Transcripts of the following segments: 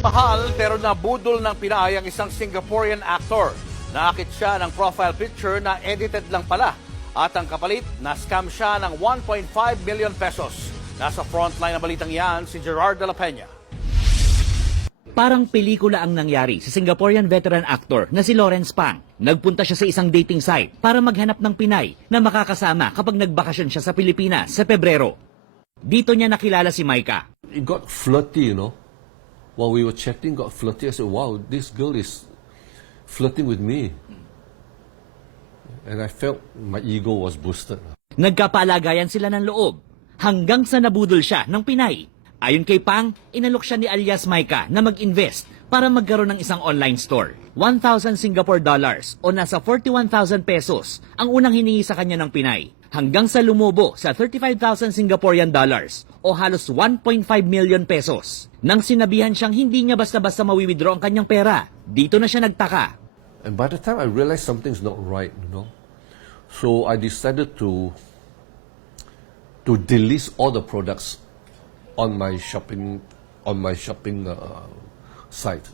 Mahal pero nabudol ng Pinay ang isang Singaporean actor. Nakakit siya ng profile picture na edited lang pala. At ang kapalit, na-scam siya ng 1.5 million pesos. Nasa frontline ng balitang yan si Gerard de la Peña. Parang pelikula ang nangyari sa Singaporean veteran actor na si Lawrence Pang. Nagpunta siya sa isang dating site para maghanap ng Pinay na makakasama kapag nagbakasyon siya sa Pilipinas sa Pebrero. Dito niya nakilala si Micah. It got flirty, you know. While we were chatting, got flirty. I said, wow, this girl is flirting with me. And I felt my ego was boosted. Nagkapaalagayan sila ng loob hanggang sa nabudol siya ng Pinay. Ayon kay Pang, inalok siya ni alias Micah na mag-invest para magkaroon ng isang online store. 1,000 Singapore dollars o nasa 41,000 pesos ang unang hiningi sa kanya ng Pinay. Hanggang sa lumubo sa 35,000 Singaporean dollars o halos 1.5 million pesos. Nang sinabihan siyang hindi niya basta-basta mawi-withdraw ang kanyang pera, dito na siya nagtaka. And by the time I realized something's not right, you know, so I decided to delist all the products on my shopping site.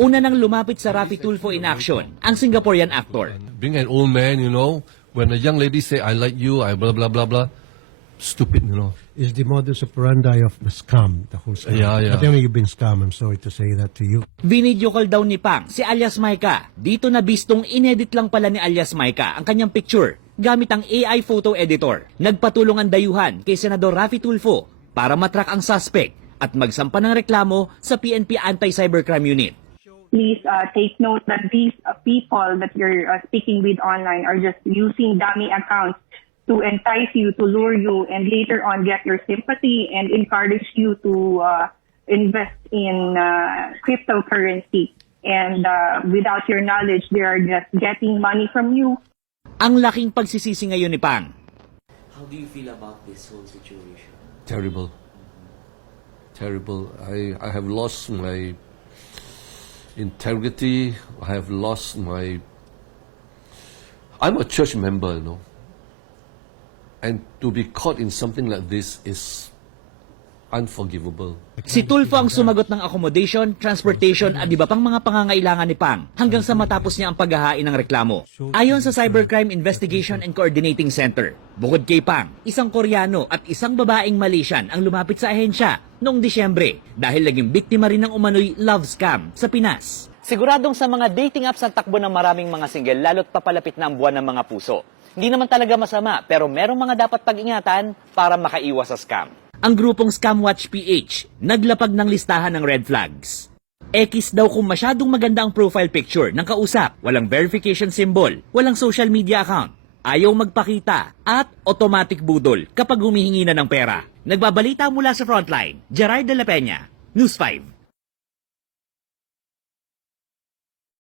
Una nang lumapit sa Raffy Tulfo in action, ang Singaporean actor. Being an old man, you know, when a young lady say, I like you, I blah, blah, blah, blah, stupid, you know. Is the modus operandi of the scam, the whole scam. Yeah. I think you've been scammed. I'm sorry to say that to you. Video call daw ni Pang si alias Micah. Dito na bistong inedit lang pala ni alias Micah ang kanyang picture gamit ang AI photo editor. Nagpatulong ang dayuhan kay Senador Raffy Tulfo para matrack ang suspect at magsampa ng reklamo sa PNP Anti-Cybercrime Unit. Please take note that these people that you're speaking with online are just using dummy accounts to entice you, to lure you, and later on get your sympathy and encourage you to invest in cryptocurrency. And without your knowledge, they are just getting money from you. Ang laking pagsisisi ngayon ni Pang. How do you feel about this whole situation? Terrible. Terrible. I have lost my integrity. I have lost my... I'm a church member, you know. And to be caught in something like this is unforgivable. Si Tulfo ang sumagot ng accommodation, transportation at iba pang mga pangangailangan ni Pang hanggang sa matapos niya ang paghahain ng reklamo. Ayon sa Cybercrime Investigation and Coordinating Center, bukod kay Pang, isang Koreano at isang babaeng Malaysian ang lumapit sa ahensya noong Disyembre dahil naging biktima rin ng umano'y love scam sa Pinas. Siguradong sa mga dating apps ang takbo ng maraming mga single lalo't papalapit na ang buwan ng mga puso. Hindi naman talaga masama pero merong mga dapat pag-ingatan para makaiwas sa scam. Ang grupong Scamwatch PH naglapag ng listahan ng red flags. X daw kung masyadong maganda ang profile picture ng kausap, walang verification symbol, walang social media account, ayaw magpakita, at automatic budol kapag humihingi na ng pera. Nagbabalita mula sa Frontline, Gerard de la Peña, News 5.